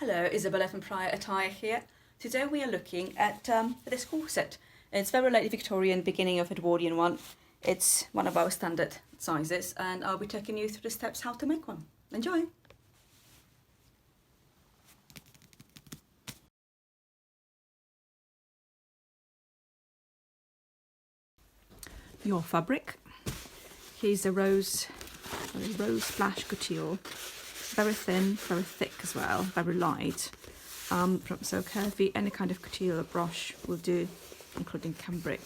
Hello, Isabella from Priorattire here. Today we are looking at this corset. It's very late Victorian, beginning of Edwardian one. It's one of our standard sizes and I'll be taking you through the steps how to make one. Enjoy! Your fabric. Here's a rose flash couture. Very thin, very thick as well, very light. So curvy, any kind of couture brush will do, including cambric.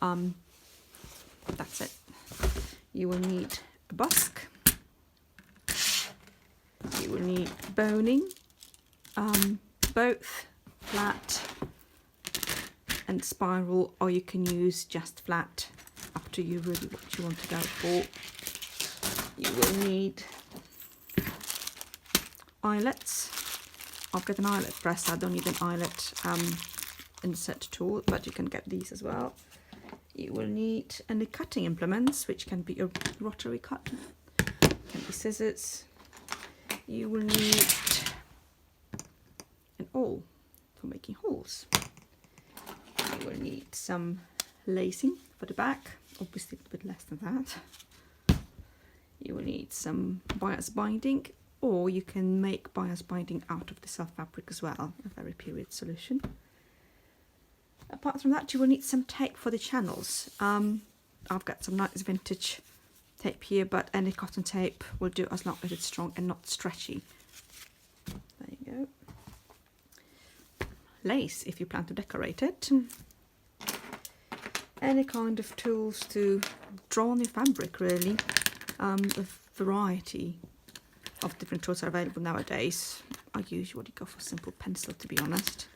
That's it. You will need a busk. You will need boning, both flat and spiral, or you can use just flat, up to you really what you want to go for. You will need eyelets. I've got an eyelet press, I don't need an eyelet insert tool, but you can get these as well. You will need any cutting implements, which can be a rotary cut, can be scissors. You will need an awl for making holes. You will need some lacing for the back, obviously a little bit less than that. You will need some bias binding, or you can make bias binding out of the self fabric as well, a very period solution. Apart from that, you will need some tape for the channels. I've got some nice vintage tape here, but any cotton tape will do as long as it's strong and not stretchy. There you go. Lace, if you plan to decorate it. Any kind of tools to draw on your fabric, really. A variety of different tools are available nowadays. I usually go for a simple pencil, to be honest.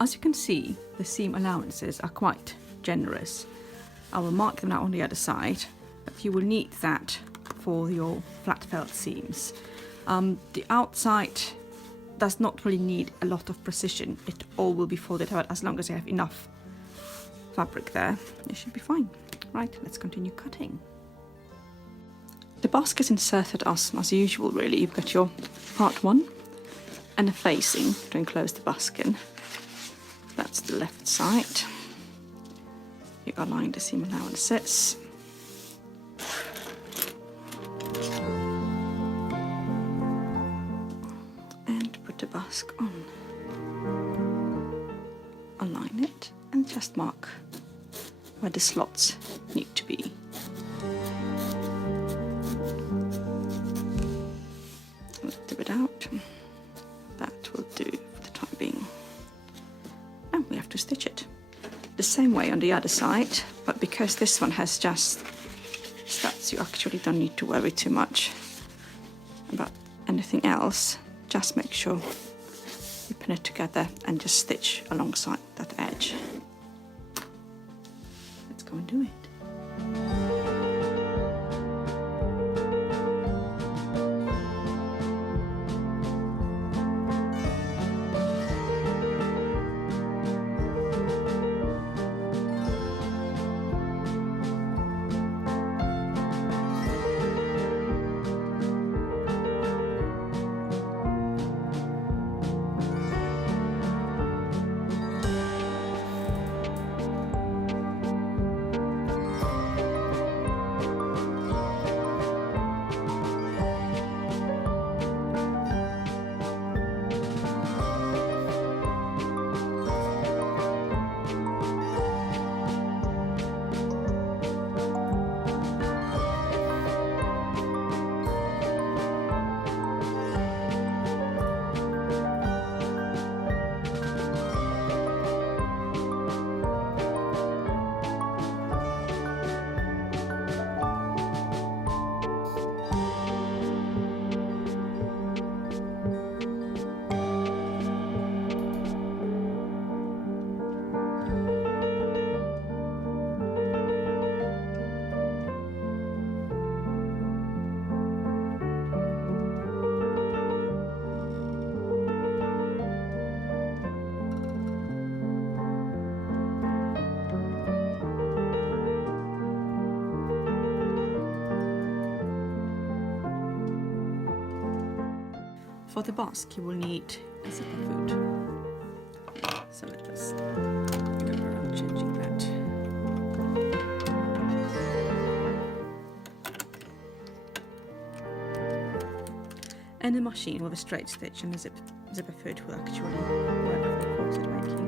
As you can see, the seam allowances are quite generous. I will mark them out on the other side, but you will need that for your flat felt seams. The outside does not really need a lot of precision. It all will be folded out as long as you have enough fabric there. It should be fine. Right, let's continue cutting. The busk is inserted as usual really. You've got your part 1 and a facing to enclose the busk in. That's the left side. You align the seam allowances. And put the busk on. Align it and just mark where the slots need to be. A little bit out. That will do for the time being. And we have to stitch it the same way on the other side, but because this one has just studs, you actually don't need to worry too much about anything else. Just make sure you pin it together and just stitch alongside that edge. Let's go and do it. For the busk, you will need a zipper foot. So let us go around changing that. And a machine with a straight stitch and a zipper foot will actually work for corset making.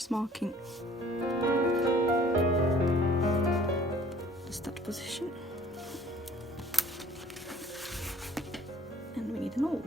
just marking the stud position. And we need an awl.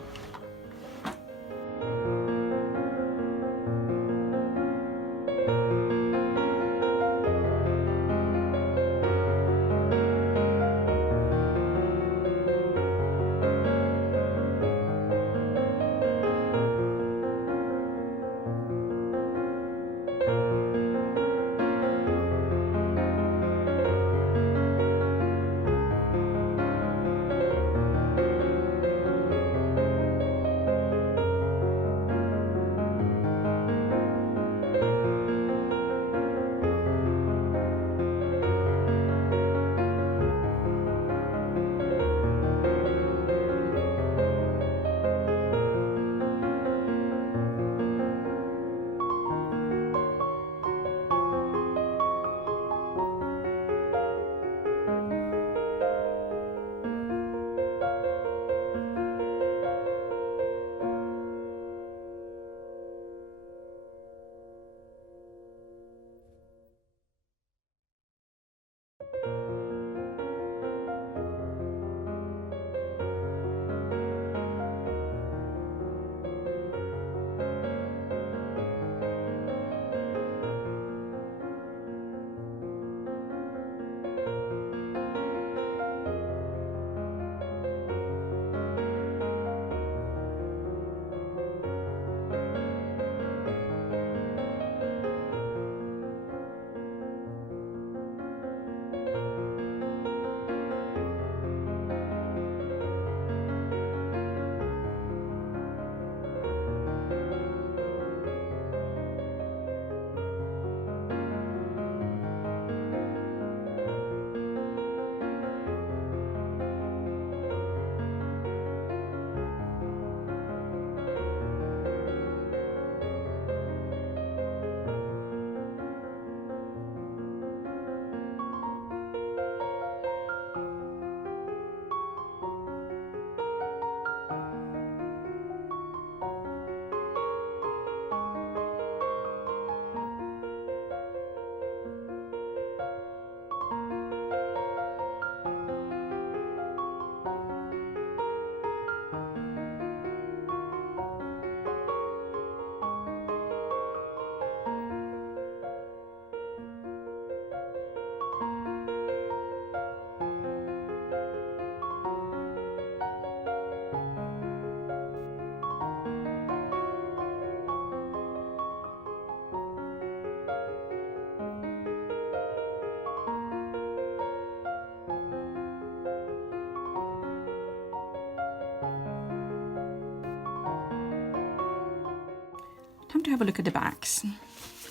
Time to have a look at the backs.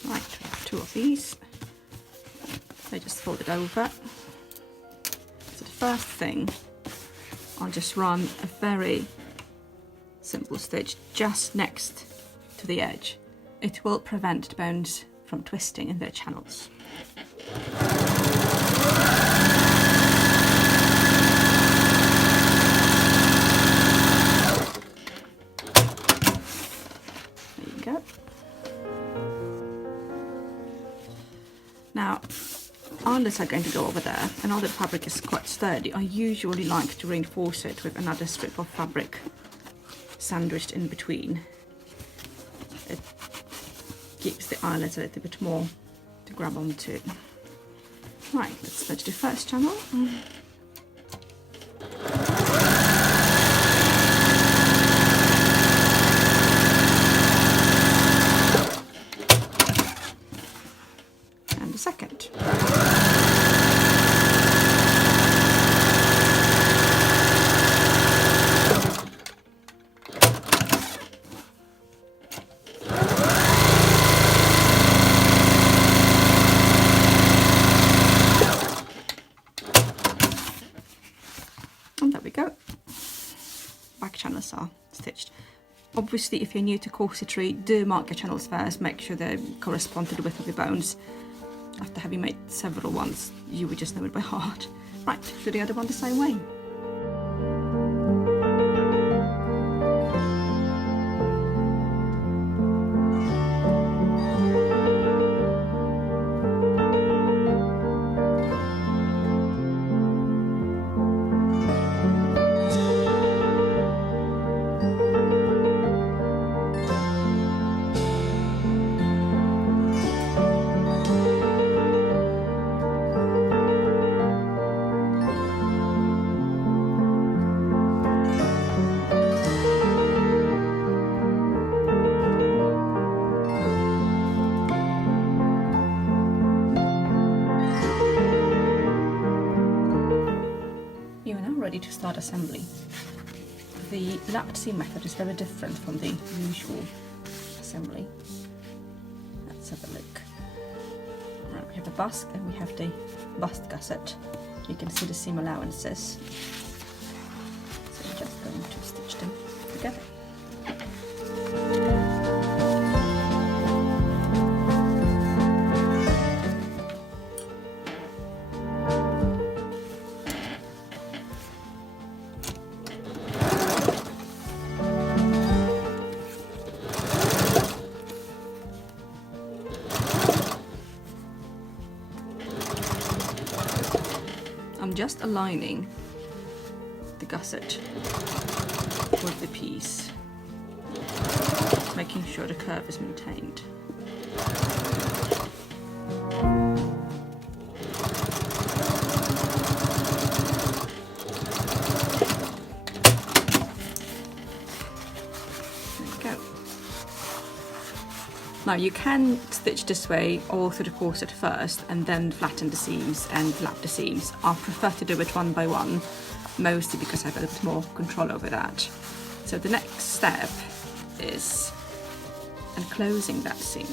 Right, we have two of these. They just folded over. So the first thing, I'll just run a very simple stitch just next to the edge. It will prevent the bones from twisting in their channels. Go. Now, eyelets are going to go over there, and all the fabric is quite sturdy. I usually like to reinforce it with another strip of fabric sandwiched in between. It gives the eyelets a little bit more to grab onto. Right, let's stitch the first channel. Second. And there we go. Back channels are stitched. Obviously, if you're new to corsetry, do mark your channels first, make sure they correspond to the width of your bones. After having made several ones, you would just know it by heart. Right, do the other one the same way. start assembly. The lapped seam method is very different from the usual assembly. Let's have a look. Right, we have the busk and we have the bust gusset. You can see the seam allowances. So I'm just going to stitch them together. I'm just aligning the gusset with the piece, making sure the curve is maintained. There we go. Now you can stitch this way all through the corset first and then flatten the seams and lap the seams. I prefer to do it one by one, mostly because I have a little bit more control over that. So the next step is enclosing that seam.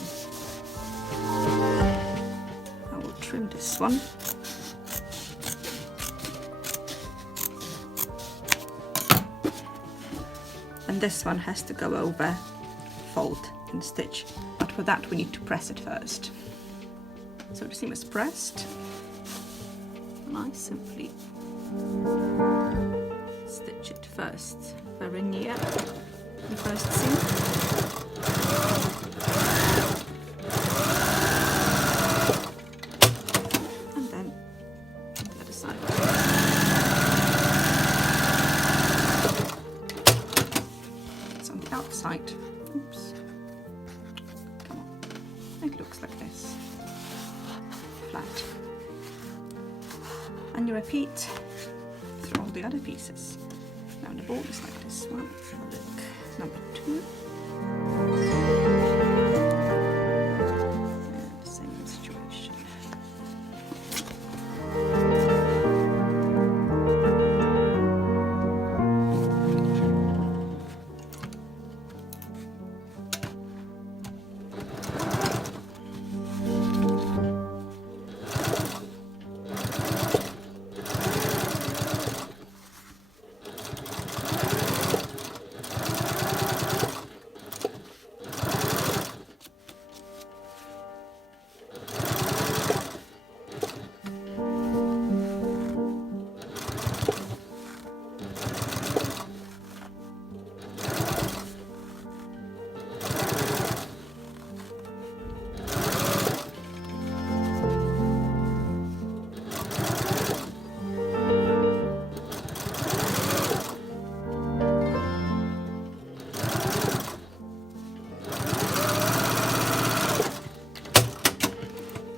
I will trim this one. And this one has to go over, fold and stitch. But for that we need to press it first. So the seam is pressed, and I simply stitch it first, very near the first seam. And then on the other side. It's on the outside. Oops. It looks like this, flat. And you repeat through all the other pieces. Now the ball is like this one. Look, number 2. And the same situation.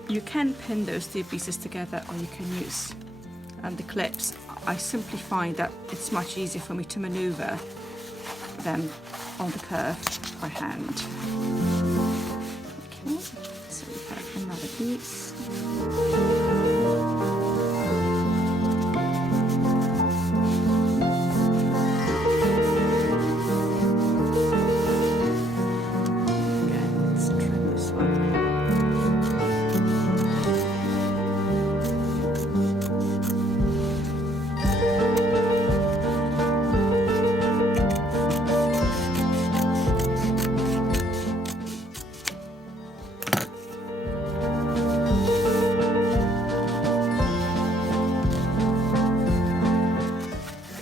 You can pin those 2 pieces together, or you can use the clips. I simply find that it's much easier for me to maneuver them on the curve by hand. Okay, so we have another piece. Again, let's trim this one.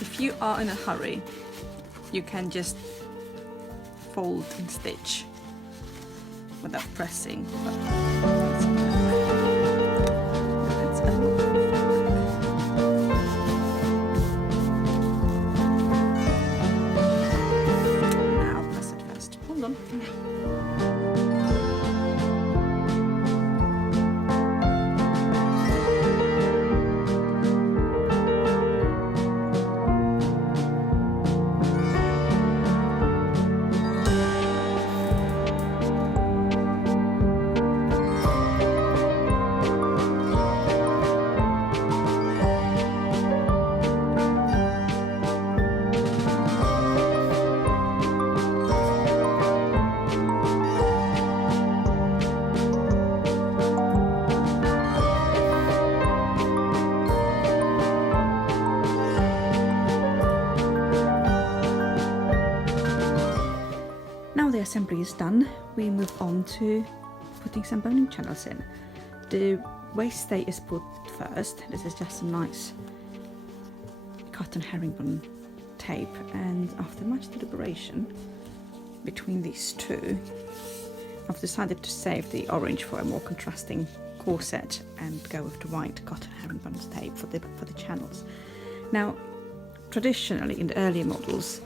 If you are in a hurry, you can just fold and stitch without pressing. But let's have a look. Now press it first. Hold on. assembly is done, we move on to putting some boning channels in. The waist stay is put first. This is just a nice cotton herringbone tape, and after much deliberation between these two, I've decided to save the orange for a more contrasting corset and go with the white cotton herringbone tape for the channels. Now, traditionally in the earlier models,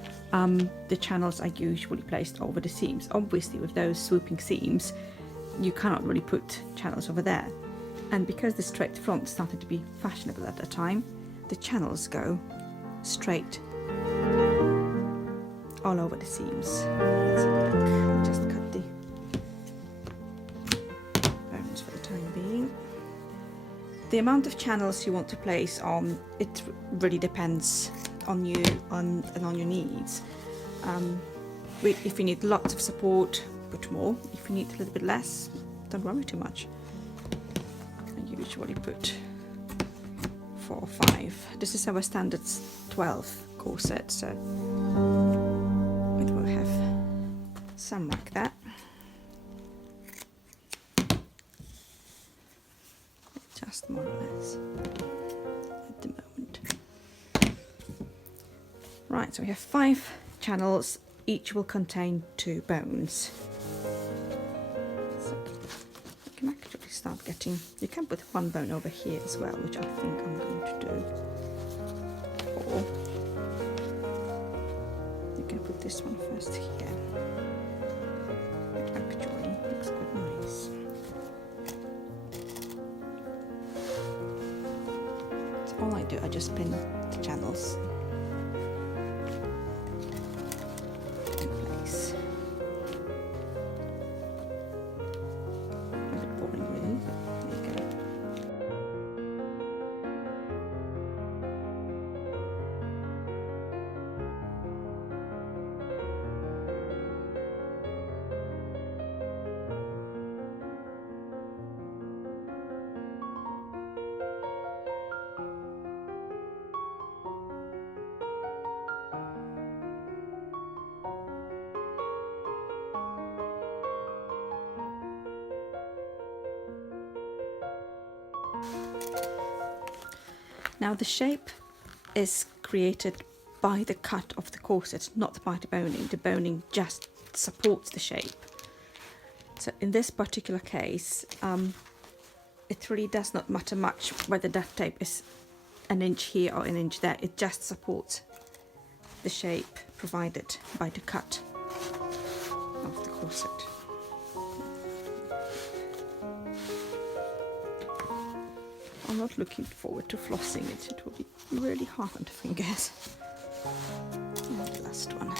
the channels are usually placed over the seams. Obviously, with those swooping seams, you cannot really put channels over there. And because the straight front started to be fashionable at the time, the channels go straight all over the seams. Let's have a look. I'll just cut the bones for the time being. The amount of channels you want to place on it really depends on you and on your needs. If you need lots of support, put more. If you need a little bit less, don't worry too much. I usually put 4 or 5. This is our standard 12 corset, so it will have some like that. Just more or less at the moment. Right, so we have 5 channels, each will contain 2 bones. So you can actually start getting, you can put 1 bone over here as well, which I think I'm going to do. Or you can put this one first here. It actually looks quite nice. So all I do, I just pin the channels in place. A bit boring really, but there you go. Now the shape is created by the cut of the corset, not by the boning. The boning just supports the shape. So in this particular case, it really does not matter much whether that tape is an inch here or an inch there. It just supports the shape provided by the cut of the corset. I'm not looking forward to flossing it. It will be really hard on the fingers. And the last one.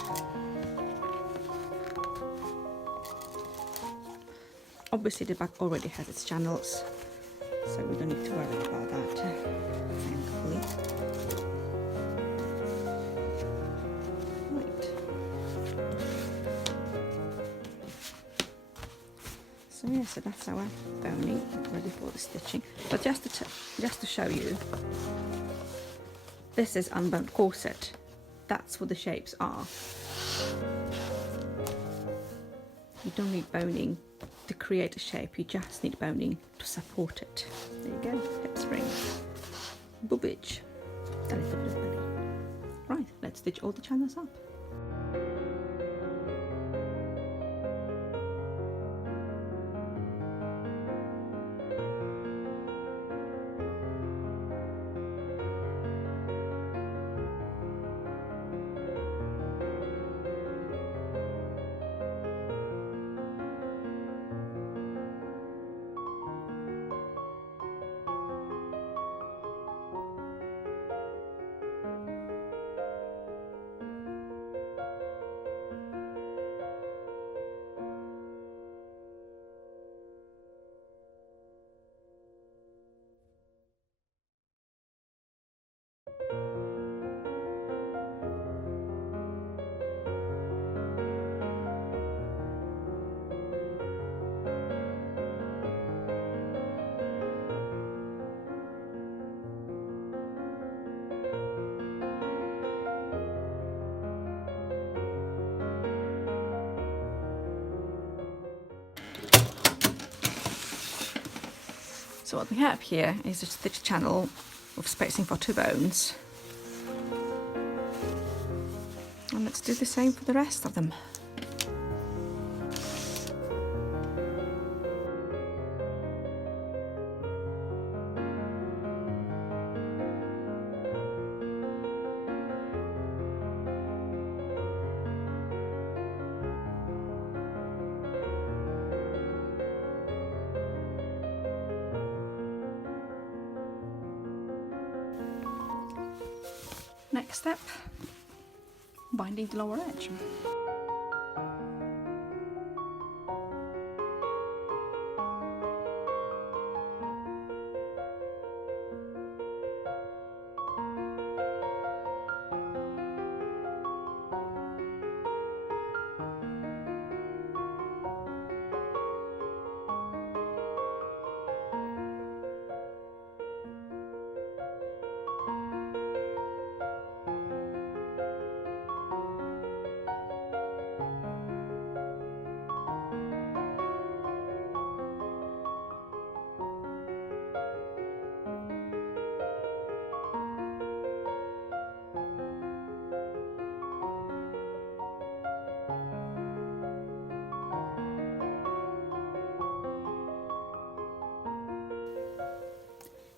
Obviously the back already has its channels, so we don't need to worry about that, thankfully. Right. So yeah, so that's our boning ready for the stitching. But just to show you, this is unbound corset. That's what the shapes are. You don't need boning to create a shape, you just need boning to support it. There you go, hip spring, boobage, a little bit of belly. Right, let's stitch all the channels up. So what we have here is a stitch channel with spacing for 2 bones. And let's do the same for the rest of them. Next step, binding the lower edge.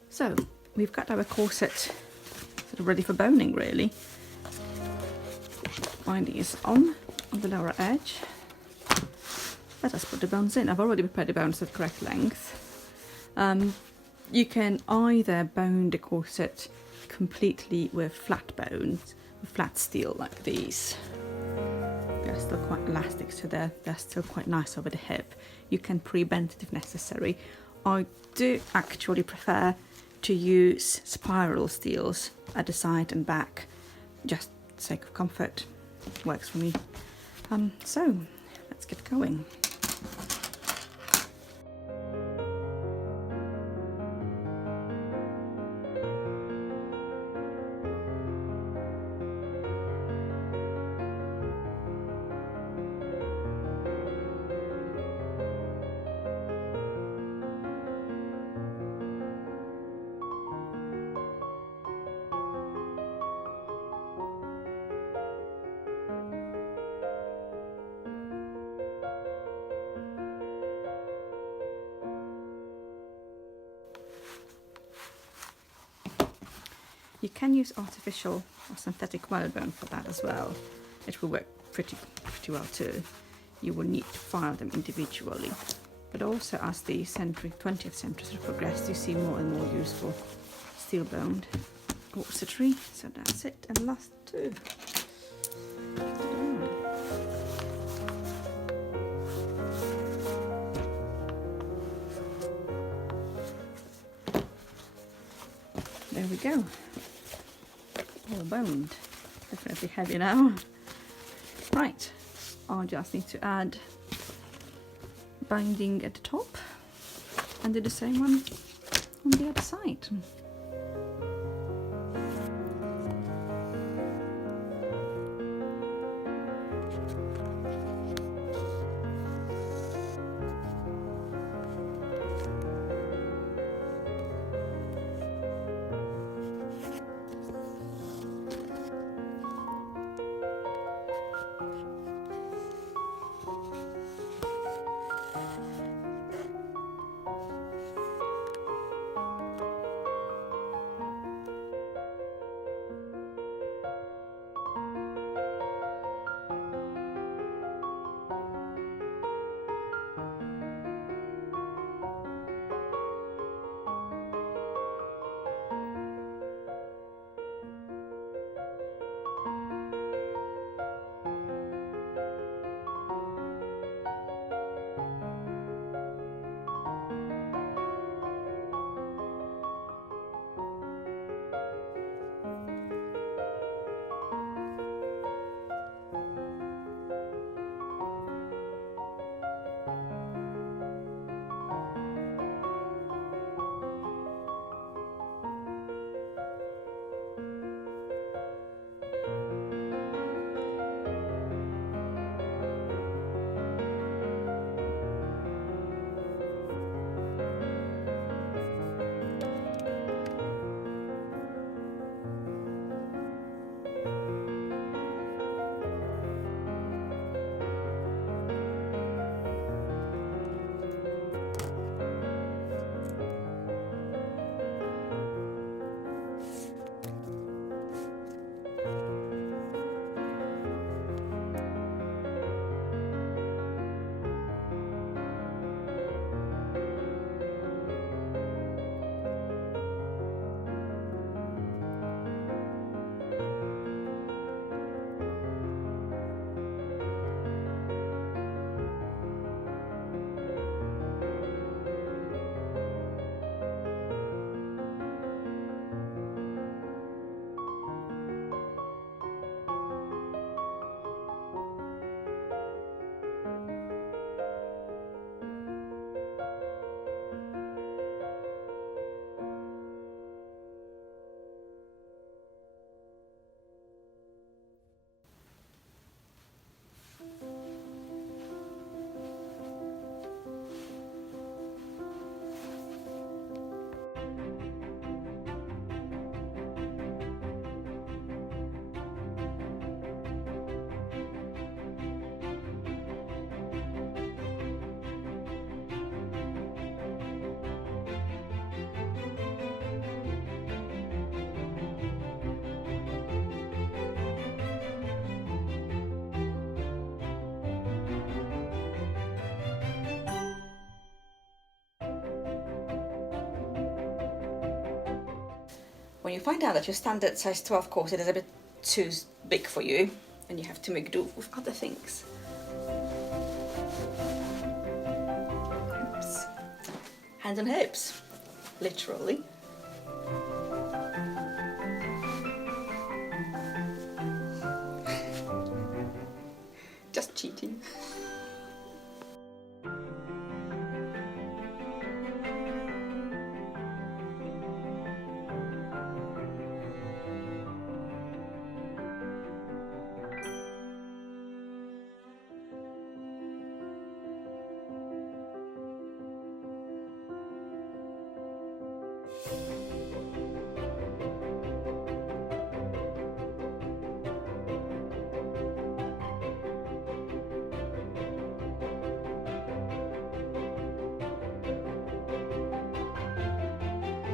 So we've got our corset sort of ready for boning really. Binding is on the lower edge. Let us put the bones in. I've already prepared the bones at correct length. You can either bone the corset completely with flat bones, with flat steel like these. They're still quite elastic, so they're still quite nice over the hip. You can pre-bend it if necessary. I do actually prefer to use spiral steels at the side and back, just for the sake of comfort. It works for me. So let's get going. You can use artificial or synthetic whalebone for that as well. It will work pretty well too. You will need to file them individually. But also as the 20th century sort of progressed, you see more and more useful steel-boned corsetry. So that's it, and last 2. There we go. All boned. Definitely heavy now. Right, I just need to add binding at the top and do the same one on the other side. when you find out that your standard size 12 corset is a bit too big for you, and you have to make do with other things. Oops. Hands on hips, literally. Just cheating.